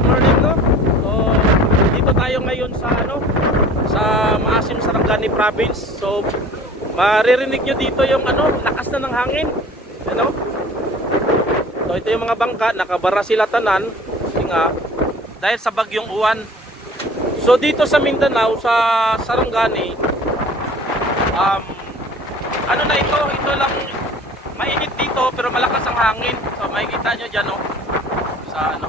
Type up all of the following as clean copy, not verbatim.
good morning, no? So, dito tayo ngayon sa sa Maasim, Sarangani Province. So, maririnig nyo dito yung lakas na ng hangin. So, ito yung mga bangka, nakabara sila tanan. Kasi nga, dahil sa bagyong uwan. So, dito sa Mindanao, sa Sarangani, ito lang mainit dito pero malakas ang hangin. So, makikita nyo dyan, sa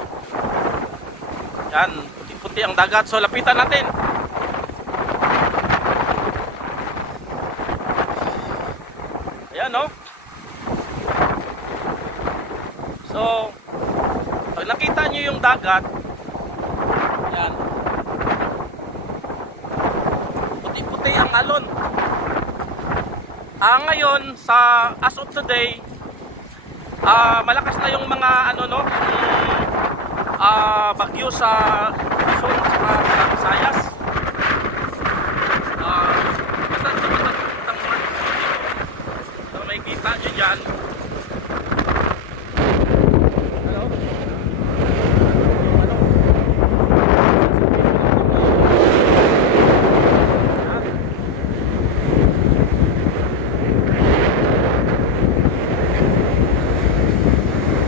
yan, puti-puti ang dagat. So, lapitan natin. Ayan, so, pag nakita nyo yung dagat, yan, puti-puti ang alon. Ngayon, as of today, malakas na yung mga bagyo sa Luzon at sa Visayas. Basta ito matang north. So, may kita nyo dyan.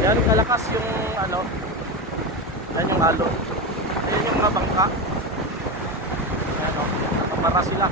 Yan, kalakas yung ayan yung alon. Ayan yung mga bangka. Ayan, nakapara sila.